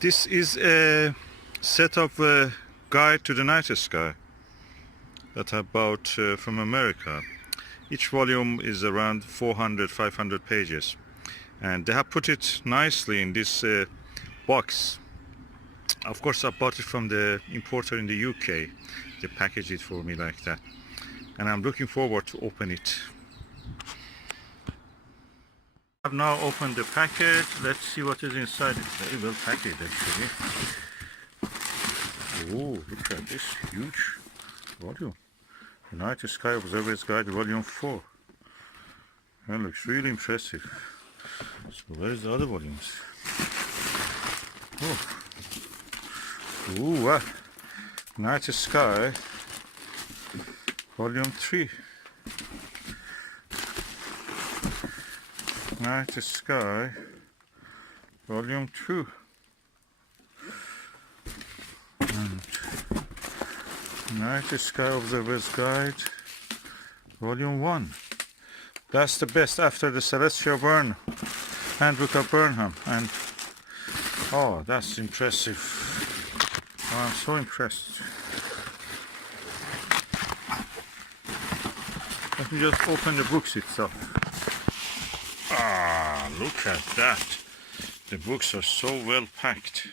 This is a set of guide to the night sky that I bought from America. Each volume is around 400-500 pages, and they have put it nicely in this box. Of course, I bought it from the importer in the UK. They packaged it for me like that, and I'm looking forward to open it. I've now opened the package. Let's see what is inside. It's very well packaged actually. Oh, look at this huge volume. The Night Sky Observer's Guide Volume 4. That looks really impressive. So where's the other volumes? Oh. Ooh, Night Sky Volume 3. Night Sky Volume 2. And Night Sky Observer's Guide Volume 1. That's the best after the Celestial Burn Handbook of Burnham. And oh, that's impressive. Oh, I'm so impressed. Let me just open the books itself. Ah, look at that. The books are so well packed.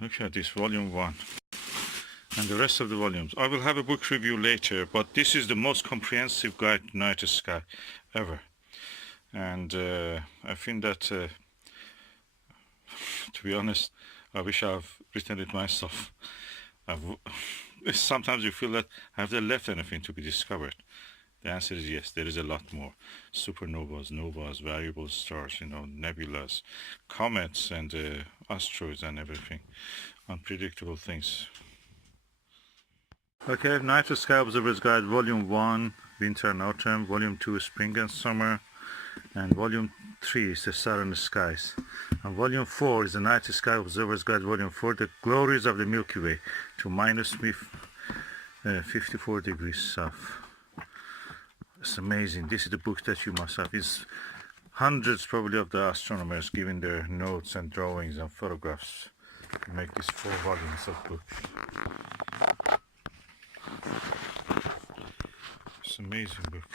Look at this, volume 1. And the rest of the volumes. I will have a book review later, but this is the most comprehensive guide to night sky ever. And I think that, to be honest, I wish I've written it myself. Sometimes you feel that have they left anything to be discovered? The answer is yes, there is a lot more. Supernovas, novas, variable stars, nebulas, comets and asteroids and everything. Unpredictable things. Okay, Night Sky Observer's Guide Volume 1, Winter and Autumn, Volume 2, Spring and Summer, and Volume 3 is the Southern Skies. And Volume 4 is the Night Sky Observer's Guide Volume 4, The Glories of the Milky Way, to minus 54 degrees south. It's amazing. This is the book that you must have. It's hundreds probably of the astronomers giving their notes and drawings and photographs to make these 4 volumes of book. It's an amazing book.